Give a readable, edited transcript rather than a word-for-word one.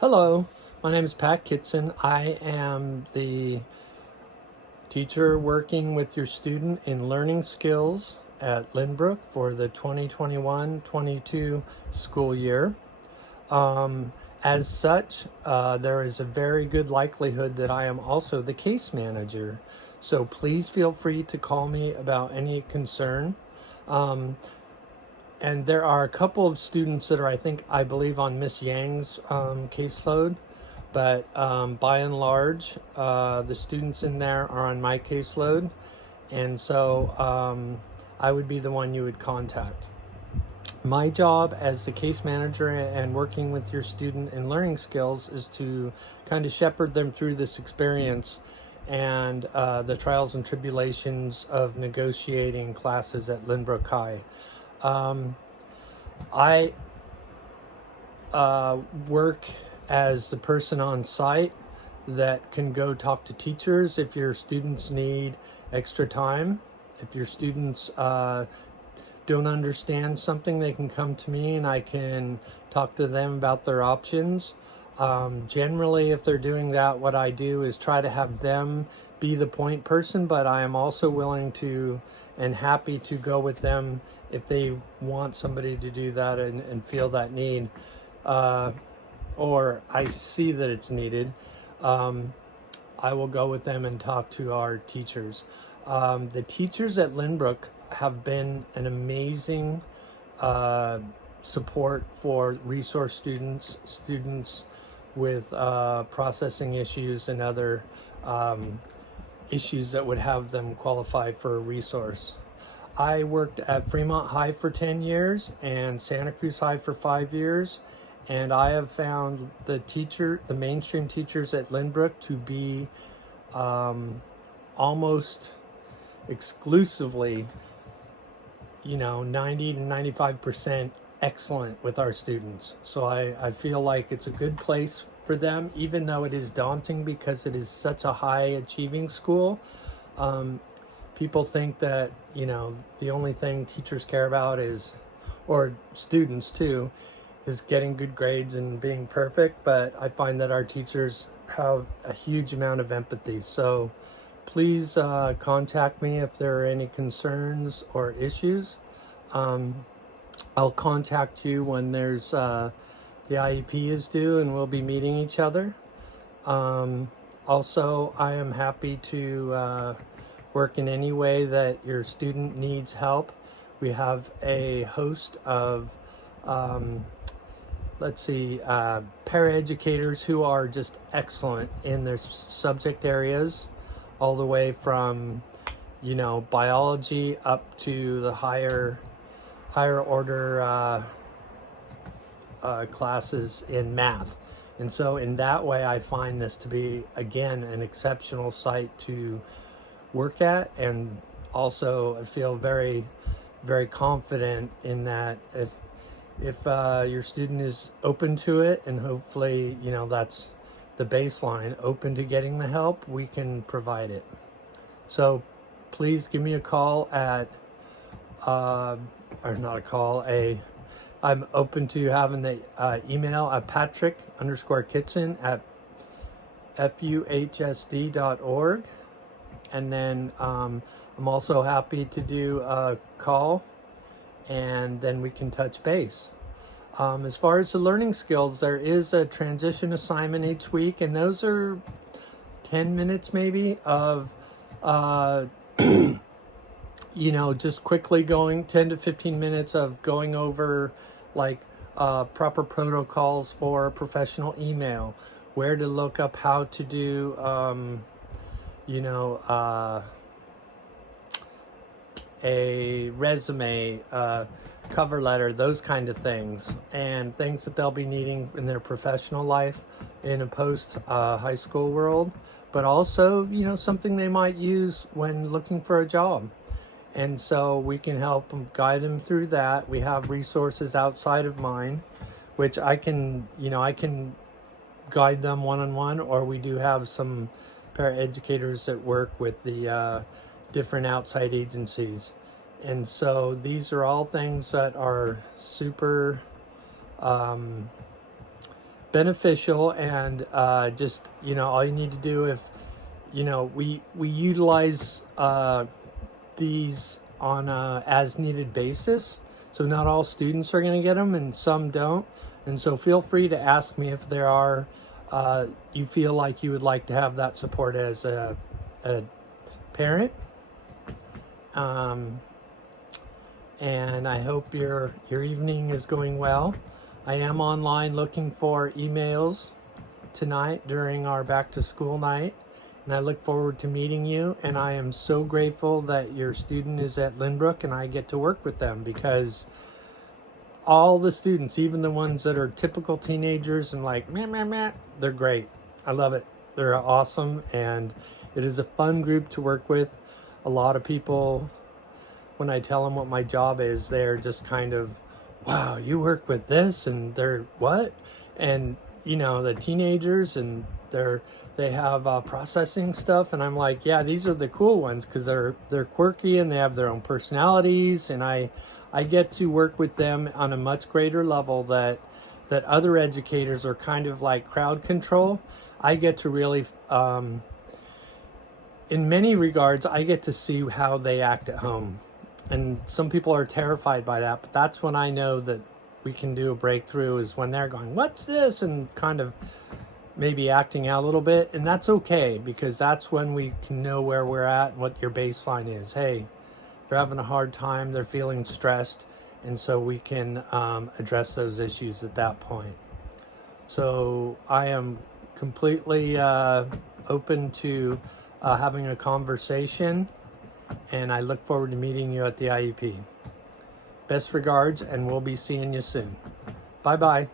Hello, my name is Pat Kitson. I am the teacher working with your student in learning skills at Lynbrook for the 2021-22 school year. As such, there is a very good likelihood that I am also the case manager. So please feel free to call me about any concern. And there are a couple of students that are, I believe, on Miss Yang's caseload. But by and large, the students in there are on my caseload. And so I would be the one you would contact. My job as the case manager and working with your student in learning skills is to kind of shepherd them through this experience and the trials and tribulations of negotiating classes at Lynbrook High. I work as the person on site that can go talk to teachers if your students need extra time. If your students don't understand something, they can come to me and I can talk to them about their options. Generally, if they're doing that, what I do is try to have them be the point person, but I am also willing to and happy to go with them if they want somebody to do that and feel that need, or I see that it's needed. I will go with them and talk to our teachers. The teachers at Lynbrook have been an amazing support for resource students with processing issues and other issues that would have them qualify for a resource. I worked at Fremont High for 10 years and Santa Cruz High for 5 years, and I have found the mainstream teachers at Lynbrook to be almost exclusively 90 to 95% excellent with our students. So I feel like it's a good place for them, even though it is daunting because it is such a high achieving school. People think that, the only thing teachers care about is, or students too, is getting good grades and being perfect. But I find that our teachers have a huge amount of empathy. So please contact me if there are any concerns or issues. I'll contact you when there's the IEP is due and we'll be meeting each other. Also, I am happy to work in any way that your student needs help. We have a host of paraeducators who are just excellent in their subject areas, all the way from biology up to the higher order classes in math. And so in that way, I find this to be, again, an exceptional site to work at. And also I feel very, very confident in that if your student is open to it, and hopefully, that's the baseline, open to getting the help, we can provide it. So please give me a call at, or not a call, I'm open to having the email at patrick_kitson at fuhsd.org. And then I'm also happy to do a call and then we can touch base. As far as the learning skills, there is a transition assignment each week, and those are 10 minutes maybe of just quickly going 10 to 15 minutes of going over proper protocols for professional email, where to look up how to do a resume, cover letter, those kind of things, and things that they'll be needing in their professional life in a post high school world, but also something they might use when looking for a job. And so we can help them, guide them through that. We have resources outside of mine, which I can guide them one-on-one, or we do have some paraeducators that work with the different outside agencies. And so these are all things that are super beneficial, and just, all you need to do, if we utilize these on a as needed basis, so not all students are going to get them and some don't. And so feel free to ask me if there are you feel like you would like to have that support as a parent. And I hope your evening is going well. I am online looking for emails tonight during our back to school night, and I look forward to meeting you. And I am so grateful that your student is at Lynbrook and I get to work with them, because all the students, even the ones that are typical teenagers and like meh, meh, meh, they're great. I love it. They're awesome, and it is a fun group to work with. A lot of people, when I tell them what my job is, they're just kind of, wow, you work with this? And they're, what? And the teenagers, and they have processing stuff, and I'm like, yeah, these are the cool ones, because they're quirky and they have their own personalities, and I get to work with them on a much greater level that other educators are kind of like crowd control. I get to really, in many regards, I get to see how they act at home. And some people are terrified by that, but that's when I know that we can do a breakthrough, is when they're going, what's this? And kind of maybe acting out a little bit. And that's okay, because that's when we can know where we're at and what your baseline is. Hey, they're having a hard time, they're feeling stressed, and so we can address those issues at that point. So I am completely open to having a conversation, and I look forward to meeting you at the IEP. Best regards, and we'll be seeing you soon. Bye-bye.